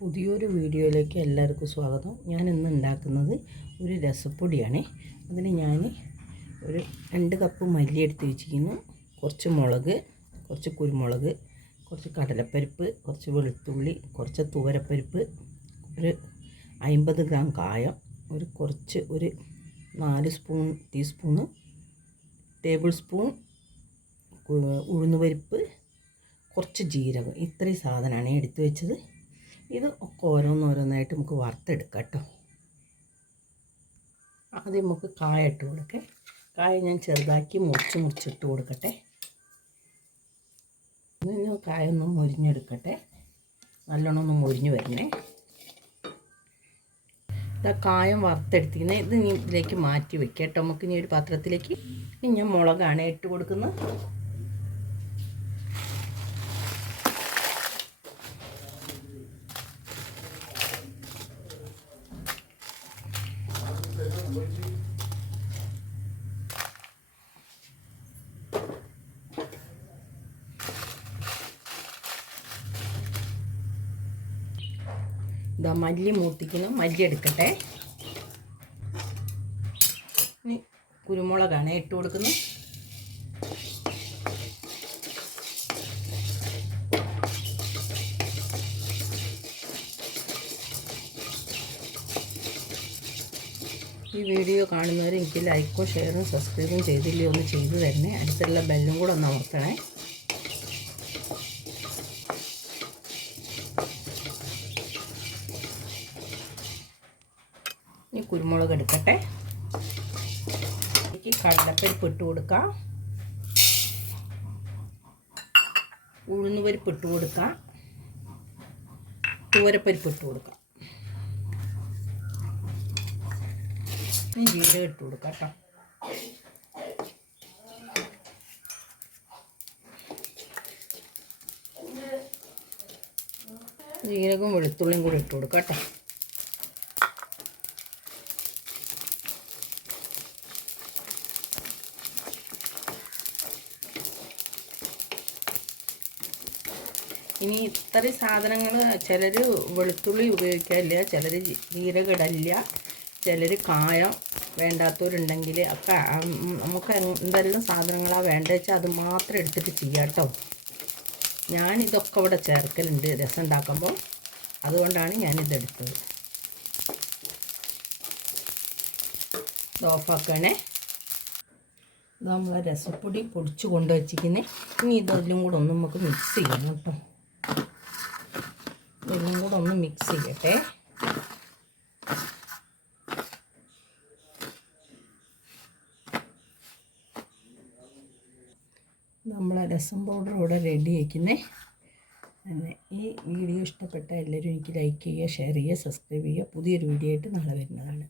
പുതിയൊരു വീഡിയോയിലേക്ക് എല്ലാവർക്കും സ്വാഗതം. ഞാൻ ഇന്ന് ഉണ്ടാക്കുന്നത് ഒരു രസപ്പൊടിയാണ്. അതിന് ഞാൻ ഒരു രണ്ട് കപ്പ് മല്ലി എടുത്ത് വെച്ചിരിക്കുന്നു. കുറച്ച് മുളക് കുറച്ച് കുരുമുളക് കുറച്ച് കടലപ്പരിപ്പ് കുറച്ച് വെളുത്തുള്ളി കുറച്ച് തുവരപ്പരിപ്പ് ഒരു അമ്പത് ഗ്രാം കായം ഒരു കുറച്ച് ഒരു നാല് സ്പൂൺ ടീസ്പൂണ് ടേബിൾ സ്പൂൺ ഉഴുന്നുപരിപ്പ് കുറച്ച് ജീരകം. ഇത്രയും സാധനമാണ് എടുത്തു വെച്ചത്. ഇത് ഒക്കെ ഓരോന്നോരോന്നായിട്ട് നമുക്ക് വറുത്തെടുക്കാം കേട്ടോ. ആദ്യം നമുക്ക് കായ ഇട്ട് കൊടുക്കേ. കായ ഞാൻ ചെറുതാക്കി മുറിച്ച് മുറിച്ചിട്ട് കൊടുക്കട്ടെ. ഇനി കായ ഒന്ന് മുരിഞ്ഞെടുക്കട്ടെ. നല്ലോണം ഒന്ന് മുരിഞ്ഞു വരണേ. ഇതാ കായം വറുത്തെടുത്തിരിക്കുന്നത് ഇത് ഇനി ഇതിലേക്ക് മാറ്റി വെക്കാം കേട്ടോ. നമുക്ക് ഇനി ഒരു പാത്രത്തിലേക്ക്. ഇനി ഞാൻ മുളകാണ് ഇട്ട് കൊടുക്കുന്നത്. ഇതാ മല്ലി മൂത്തിക്കുന്നു. മല്ലി എടുക്കട്ടെ. ഇനി കുരുമുളകാണ് ഇട്ട് കൊടുക്കുന്നു. ഈ വീഡിയോ കാണുന്നവർ എനിക്ക് ലൈക്കും ഷെയറും സബ്സ്ക്രൈബും ചെയ്തില്ലേ ഒന്ന് ചെയ്തു തരണേ. അടുത്തുള്ള ബെല്ലും കൂടെ ഒന്ന് അമർത്തണേ. ഇനി കുരുമുളക് എടുക്കട്ടെ. എനിക്ക് കടലപ്പരിപ്പ് ഇട്ട് കൊടുക്കാം. ഉഴുന്നുപരിപ്പ് ഇട്ട് കൊടുക്കാം. തൂരപ്പരിപ്പ് ഇട്ട് കൊടുക്കാം. ജീരകം ഇട്ട് കൊടുക്കാം കേട്ടോ. ജീരകവും വെളുത്തുള്ളിയും കൂടി ഇട്ട് കൊടുക്കാം കേട്ടോ. ഇനി ഇത്രയും സാധനങ്ങൾ ചിലർ വെളുത്തുള്ളി ഉപയോഗിക്കാറില്ല ചിലർ ജീരകം ചിലർ കായം വേണ്ടാത്തവരുണ്ടെങ്കിൽ ഒക്കെ നമുക്ക് എന്തെല്ലാം സാധനങ്ങളാണ് വേണ്ടത് വെച്ചാൽ അത് മാത്രം എടുത്തിട്ട് ചെയ്യാം കേട്ടോ. ഞാനിതൊക്കെ ഇവിടെ ചേർക്കലുണ്ട് രസം ഉണ്ടാക്കുമ്പോൾ. അതുകൊണ്ടാണ് ഞാനിതെടുത്തത്. ഇത് ഓഫാക്കണേ. ഇത് നമ്മളെ രസപ്പൊടി പൊടിച്ച് കൊണ്ടുവച്ചിരിക്കുന്നത് ഇനി ഇതെല്ലാം കൂടെ ഒന്ന് നമുക്ക് മിക്സ് ചെയ്യണം കേട്ടോ. ഇതെല്ലാം കൂടെ ഒന്ന് മിക്സ് ചെയ്യട്ടെ. നമ്മളെ രസം പൗഡർ ഇവിടെ റെഡി ആക്കുന്നേ ഈ വീഡിയോ ഇഷ്ടപ്പെട്ട എല്ലാവരും എനിക്ക് ലൈക്ക് ചെയ്യുക ഷെയർ ചെയ്യുക സബ്സ്ക്രൈബ് ചെയ്യുക. പുതിയൊരു വീഡിയോ ആയിട്ട് നാളെ വരുന്നതാണ്.